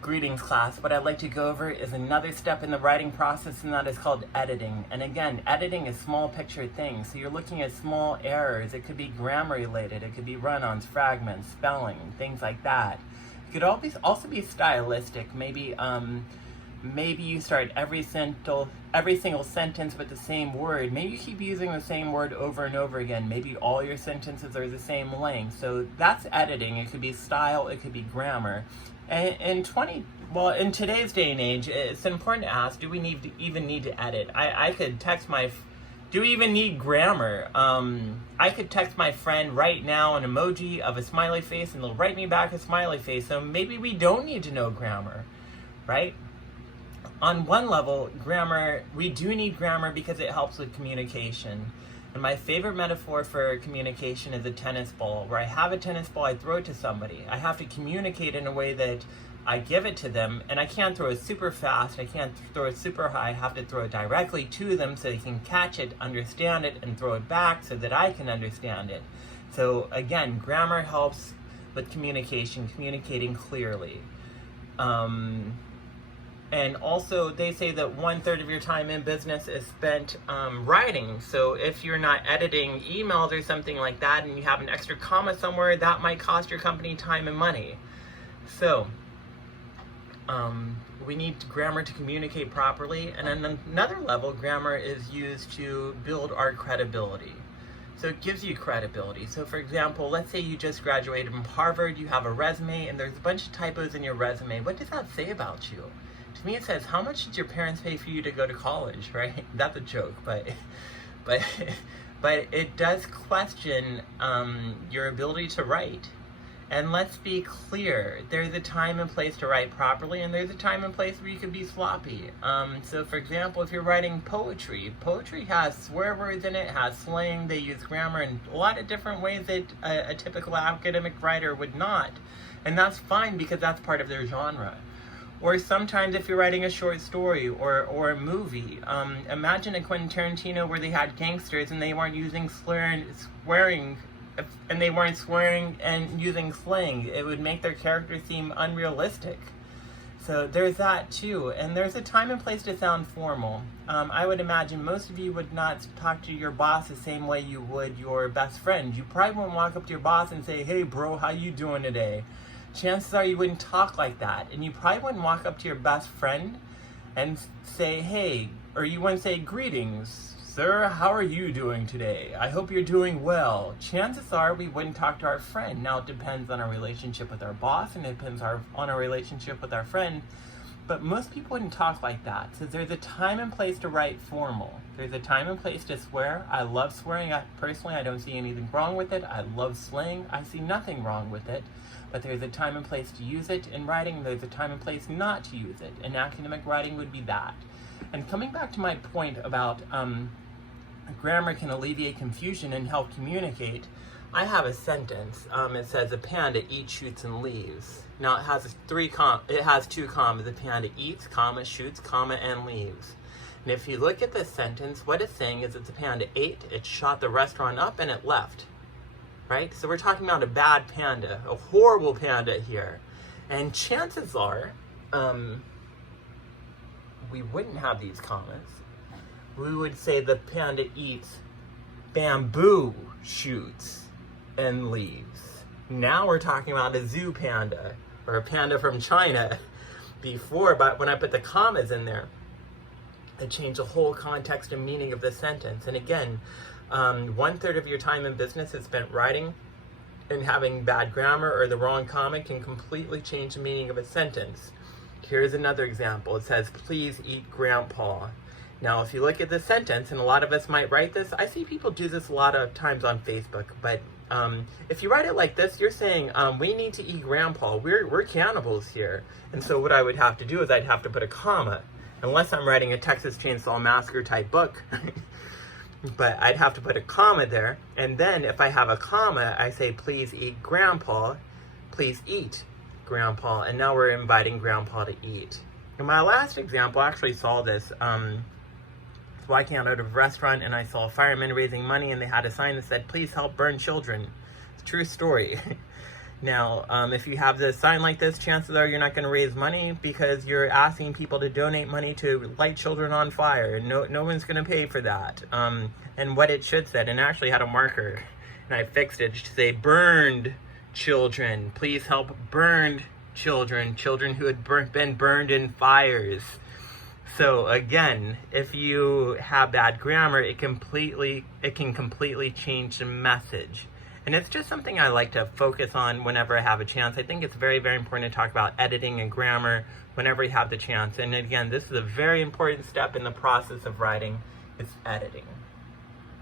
Greetings class. What I'd like to go over is another step in the writing process, and that is called editing. And again, editing is small picture things. So you're looking at small errors. It could be grammar related. It could be run-ons, fragments, spelling, things like that. It could also be stylistic. Maybe you start every single sentence with the same word. Maybe you keep using the same word over and over again. Maybe all your sentences are the same length. So that's editing. It could be style, it could be grammar. And in today's day and age, it's important to ask, do we even need to edit? I could text do we even need grammar? I could text my friend right now an emoji of a smiley face and they'll write me back a smiley face. So maybe we don't need to know grammar, right? On one level, we do need grammar because it helps with communication. And my favorite metaphor for communication is a tennis ball. Where I have a tennis ball, I throw it to somebody. I have to communicate in a way that I give it to them, and I can't throw it super fast, I can't throw it super high. I have to throw it directly to them so they can catch it, understand it, and throw it back so that I can understand it. So again, grammar helps with communication, communicating clearly. And also, they say that 1/3 of your time in business is spent writing. So if you're not editing emails or something like that, and you have an extra comma somewhere, that might cost your company time and money. So we need grammar to communicate properly. And on another level, grammar is used to build our credibility. So it gives you credibility. So for example, let's say you just graduated from Harvard, you have a resume, and there's a bunch of typos in your resume. What does that say about you? To me, it says, how much did your parents pay for you to go to college, right? That's a joke, but it does question your ability to write. And let's be clear, there's a time and place to write properly, and there's a time and place where you can be sloppy. So for example, if you're writing poetry has swear words in it, has slang, they use grammar in a lot of different ways that a typical academic writer would not. And that's fine because that's part of their genre. Or sometimes if you're writing a short story or a movie, imagine a Quentin Tarantino where they had gangsters and they weren't using swearing, and they weren't swearing and using slang. It would make their character seem unrealistic. So there's that too. And there's a time and place to sound formal. I would imagine most of you would not talk to your boss the same way you would your best friend. You probably wouldn't walk up to your boss and say, hey bro, how you doing today? Chances are you wouldn't talk like that. And you probably wouldn't walk up to your best friend and say, hey, or you wouldn't say, greetings, sir, how are you doing today? I hope you're doing well. Chances are we wouldn't talk to our friend. Now it depends on our relationship with our boss, and it depends on our relationship with our friend, but most people wouldn't talk like that. So there's a time and place to write formal. There's a time and place to swear. I love swearing. Personally, I don't see anything wrong with it. I love slang. I see nothing wrong with it. But there's a time and place to use it in writing. There's a time and place not to use it. And academic writing would be that. And coming back to my point about grammar can alleviate confusion and help communicate, I have a sentence. It says, a panda eats, shoots, and leaves. Now it has two commas. A panda eats, comma, shoots, comma, and leaves. And if you look at this sentence, what it's saying is that the panda ate, it shot the restaurant up, and it left. Right? So we're talking about a bad panda, a horrible panda here. And chances are, we wouldn't have these commas. We would say the panda eats bamboo shoots and leaves. Now we're talking about a zoo panda, or a panda from China. Before, but when I put the commas in there, it changed the whole context and meaning of the sentence. And again, 1/3 of your time in business is spent writing, and having bad grammar or the wrong comma can completely change the meaning of a sentence. Here's another example. It says, please eat grandpa. Now, if you look at the sentence, and a lot of us might write this, I see people do this a lot of times on Facebook, but if you write it like this, you're saying, we need to eat grandpa. We're cannibals here. And so what I would have to do is I'd have to put a comma, unless I'm writing a Texas Chainsaw Massacre type book. But I'd have to put a comma there, and then if I have a comma, I say, please eat grandpa, please eat grandpa, and now we're inviting grandpa to eat. In my last example, I actually saw this. So I came out of a restaurant, and I saw firemen raising money, and they had a sign that said, please help burn children. It's a true story. Now, if you have this sign like this, chances are you're not going to raise money because you're asking people to donate money to light children on fire. No one's going to pay for that. And what it should say, and I actually had a marker, and I fixed it to say burned children. Please help burned children, children who had been burned in fires. So again, if you have bad grammar, it can completely change the message. And it's just something I like to focus on whenever I have a chance. I think it's very, very important to talk about editing and grammar whenever you have the chance. And again, this is a very important step in the process of writing. It's editing.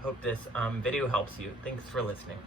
Hope this video helps you. Thanks for listening.